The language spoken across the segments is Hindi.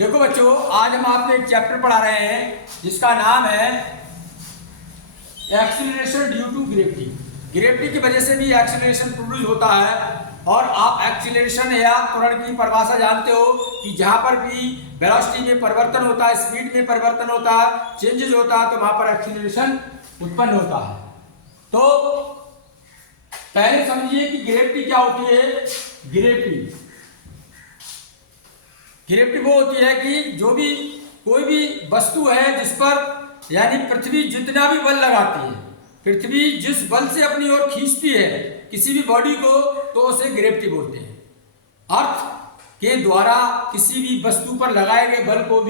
देखो बच्चों, आज हम आपको एक चैप्टर पढ़ा रहे हैं जिसका नाम है acceleration due to gravity. Gravity की वजह से भी एक्सीलरेशन प्रोड्यूस होता है। और आप एक्सीलरेशन या त्वरण की परिभाषा जानते हो कि जहां पर भी वेलोसिटी में परिवर्तन होता है, स्पीड में परिवर्तन होता है, चेंजेस होता है, तो वहां पर एक्सीलरेशन उत्पन्न होता है। तो पहले समझिए कि ग्रेविटी क्या होती है। ग्रेविटी वो होती है कि जो भी कोई भी वस्तु है जिस पर यानी पृथ्वी जितना भी बल लगाती है, पृथ्वी जिस बल से अपनी ओर खींचती है किसी भी बॉडी को, तो उसे ग्रेविटी बोलते हैं। अर्थ के द्वारा किसी भी वस्तु पर लगाए गए बल को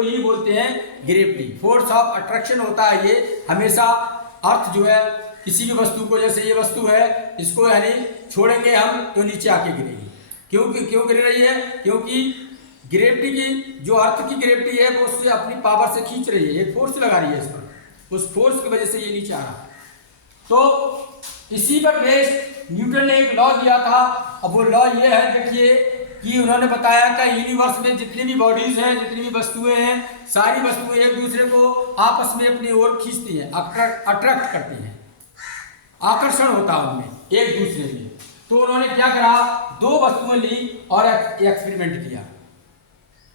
ही बोलते हैं ग्रेविटी। फोर्स ऑफ अट्रैक्शन होता है ये हमेशा। अर्थ जो है किसी भी वस्तु को, जैसे ये वस्तु है, इसको यानी छोड़ेंगे हम तो नीचे आके गिरेगी। क्यों गिर रही है? क्योंकि ग्रेविटी की जो अर्थ की ग्रेविटी है वो उससे अपनी पावर से खींच रही है, एक फोर्स लगा रही है इस पर, उस फोर्स की वजह से ये नीचे आ रहा है। तो इसी पर बेस्ड न्यूटन ने एक लॉ दिया था। अब वो लॉ ये है, देखिए कि उन्होंने बताया कि यूनिवर्स में जितनी भी बॉडीज हैं, जितनी भी वस्तुएं हैं, सारी वस्तुएं एक दूसरे को आपस में अपनी ओर खींचती हैं, अट्रैक्ट करती हैं, आकर्षण होता है उनमें एक दूसरे में। तो उन्होंने क्या करा, दो वस्तुएं ली और एक्सपेरिमेंट किया।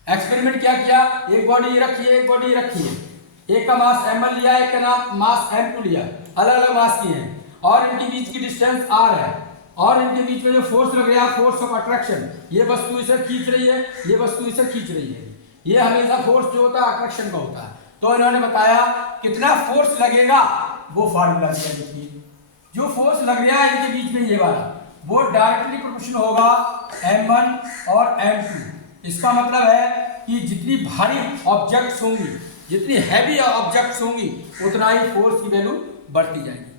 एक्सपेरिमेंट क्या किया, एक बॉडी रखी है, एक बॉडी रखी है, एक का मास m1 लिया, एक का नाम मास m2 लिया, अलग अलग मास की हैं, और इनके बीच की डिस्टेंस r है, और इनके बीच में जो फोर्स लग रहा है, फोर्स ऑफ अट्रैक्शन, ये वस्तु इसे खींच रही है, ये वस्तु इसे खींच रही है। ये हमेशा फोर्स जो होता है अट्रैक्शन का होता है। तो इन्होंने बताया कितना फोर्स लगेगा, वो फार्मूला दिया। देखिए जो फोर्स लग रहा है इनके बीच में, ये वाला, वो डायरेक्टली प्रोपोर्शनल होगा m1 और m2। इसका मतलब है कि जितनी भारी ऑब्जेक्ट्स होंगी, जितनी हैवी ऑब्जेक्ट्स होंगी, उतना ही फोर्स की वैल्यू बढ़ती जाएगी।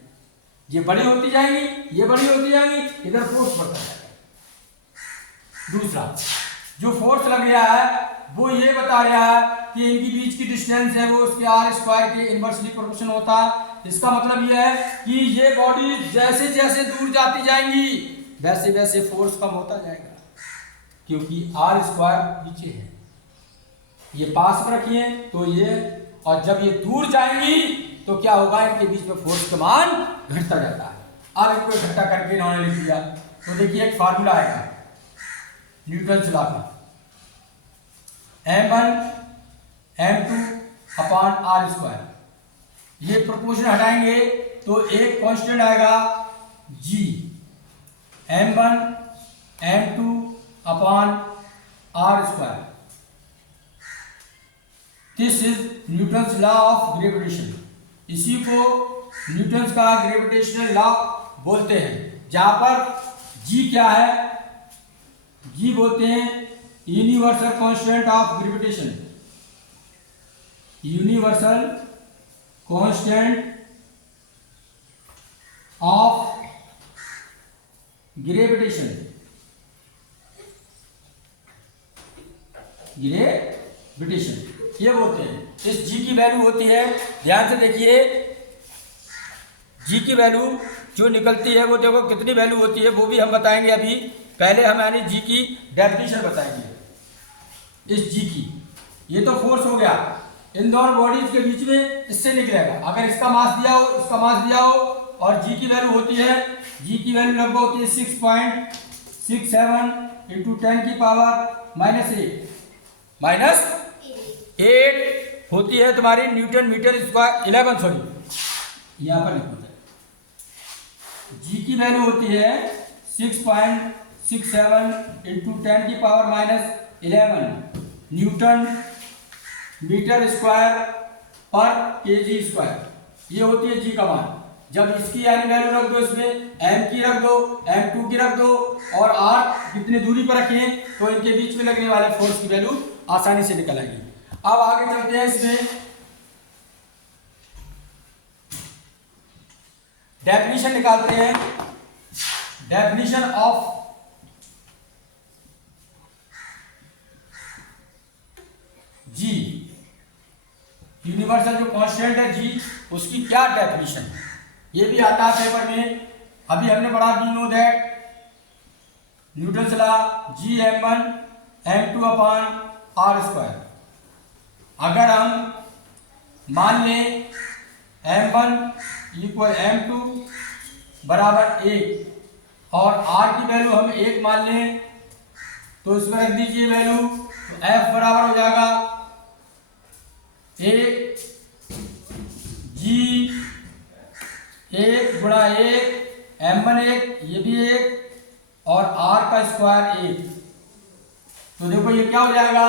ये बड़ी होती जाएंगी, ये बड़ी होती जाएंगी, इधर फोर्स बढ़ता जाएगा। दूसरा जो फोर्स लग रहा है वो ये बता रहा है कि इनकी बीच की डिस्टेंस है वो उसके आर स्क्वायर के इनवर्सली प्रोपोर्शनल होता है। इसका मतलब ये है कि ये बॉडी जैसे जैसे दूर जाती जाएंगी वैसे वैसे फोर्स कम होता जाएगा, क्योंकि आर स्क्वायर नीचे है, ये पास में रखिए तो ये, और जब ये दूर जाएंगी तो क्या होगा, इनके बीच में फोर्स का मान घटता जाता है। अब इनको इकट्ठा करके इन्होंने लिख दिया। तो देखिए एक फार्मूला आएगा न्यूटन लॉ का, m1 m2 upon r square. ये प्रोपोर्शन हटाएंगे तो एक कांस्टेंट आएगा g, m1 m2 upon r square. This is Newton's law of gravitation. इसी को न्यूटन्स का ग्रेविटेशनल लॉ बोलते हैं, जहां पर g क्या है, g बोलते हैं universal constant of gravitation. Universal constant of gravitation, gravitation ये बोलते हैं। इस g की वैल्यू होती है, ध्यान से देखिए, g की वैल्यू जो निकलती है वो देखो कितनी वैल्यू होती है, वो भी हम बताएंगे। अभी पहले हम यानी g की डेफिनेशन बताएंगे इस g की। ये तो फोर्स हो गया, इन दोनों बॉडीज के बीच में इससे निकलेगा। अगर इसका मास दिया हो, इसका मास दिया हो, और g की वैल्यू होती है, g की वैल्यू लगभग होती है 6.67 इंटू 10 की पावर -8 होती है तुम्हारी न्यूटन मीटर स्क्वायर 11, सॉरी यहाँ पर लिखो, g की वैल्यू होती है 6.67 इंटू 10 की पावर -11 न्यूटन मीटर स्क्वायर पर केजी स्क्वायर। ये होती है g का मान। जब इसकी यानी वैल्यू रख दो, इसमें m की रख दो, m2 की रख दो, और r कितनी दूरी पर रखें, तो इनके बीच में लगने वाले फोर्स की वैल्यू आसानी से निकल आएगी। अब आगे चलते हैं, इसमें डेफिनेशन निकालते हैं। डेफिनेशन ऑफ g, यूनिवर्सल जो कांस्टेंट है g, उसकी क्या डेफिनेशन है, ये भी आता है पेपर में। अभी हमने पढ़ा we know that Newton's law g m1 m2 upon r square. अगर हम मान लें m1 इक्वल m2 बराबर 1 और r की वैल्यू हम 1 मान लें तो इसमें रख दीजिए वैल्यू, तो f बराबर हो जाएगा 1 g 1 गुणा 1 m1 1 ये भी 1 और r का स्क्वायर 1। तो देखो ये क्या हो जाएगा,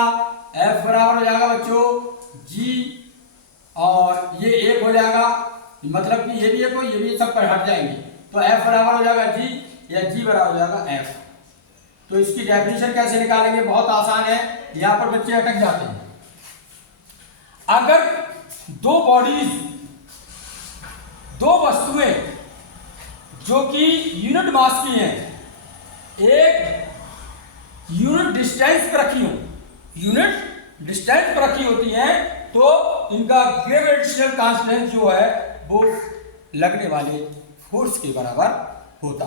f बराबर हो जाएगा बच्चों g और ये 1 हो जाएगा, मतलब कि ये भी 1 हो ये भी सब पर हट जाएंगे, तो f बराबर हो जाएगा g या g बराबर हो जाएगा f। तो इसकी डेफिनेशन कैसे निकालेंगे, बहुत आसान है, यहां पर बच्चे अटक जाते हैं। अगर दो बॉडीज, दो वस्तुएं जो कि यूनिट मास की हैं, एक यूनिट डिस्टेंस पर रखी हो, यूनिट डिस्टेंस पर रखी होती हैं, तो इनका ग्रेविटेशनल कांस्टेंट जो है वो लगने वाले फोर्स के बराबर होता।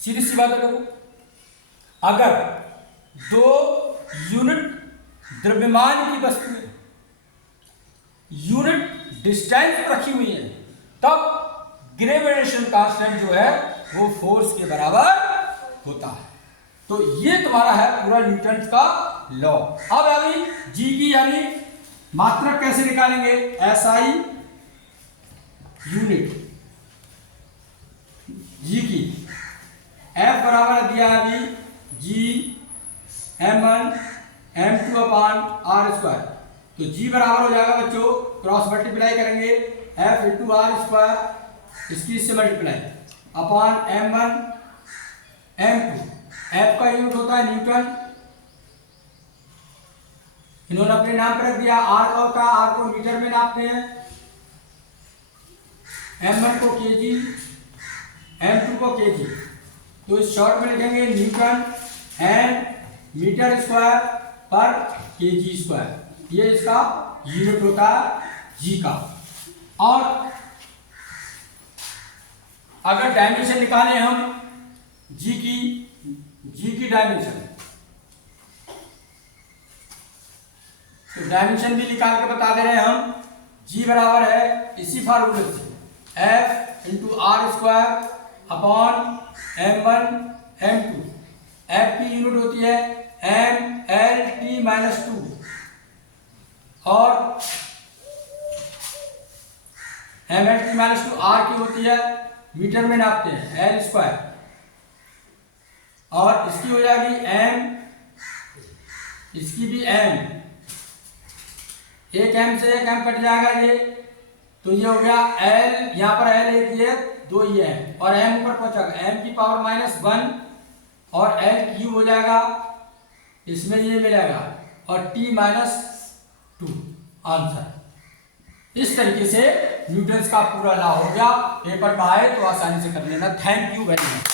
सीधी सी बात है। देखो अगर दो यूनिट द्रव्यमान की वस्तुएं यूनिट डिस्टेंस पर रखी हुई है, तब ग्रेविटेशन कांस्टेंट जो है वो फोर्स के बराबर होता है। तो ये तुम्हारा है पूरा न्यूटन का लॉ। अब अभी जी की यानी मात्रक कैसे निकालेंगे, SI यूनिट जी की, F बराबर दिया है अभी जी m1 m2 upon R square. तो जी बराबर हो जाएगा बच्चों, क्रॉस मल्टीप्लाई करेंगे F इंटू आर स्क्वायर, इसकी इससे मल्टीप्लाई अपान m1 m2। F का यूनिट होता है न्यूटन, इन्होंने अपने नाम पर रख दिया। आर का होता है, आर को मीटर में नापते हैं, m1 को केजी, m2 को केजी। तो इस शॉर्ट में लिखेंगे न्यूटन एंड मीटर स्क्वायर पर केजी स्क्वायर, ये इसका यूनिट होता है जी का। और अगर डायमेंशन निकालें हम जी की डायमेंशन, तो डायमेंशन भी निकाल के बता दे रहे हैं हम। जी बराबर है इसी फार्मूले से F into r square upon m1 m2। F की यूनिट होती है mLT-2 और mLT-2 R की होती है, मीटर में नापते हैं, L स्क्वायर। और इसकी हो जाएगी m, इसकी भी m, एक m से एक m कट जाएगा ये, तो ये हो गया L, यहाँ पर L एक ये दो ये है और m ऊपर पहुंचा m की पावर -1 और L क्यूब हो जाएगा, इसमें ये मिलेगा और T-2 आंसर। इस तरीके से न्यूटन का पूरा लॉ हो गया। पेपर में आए तो आसानी से कर लेना। Thank you very much.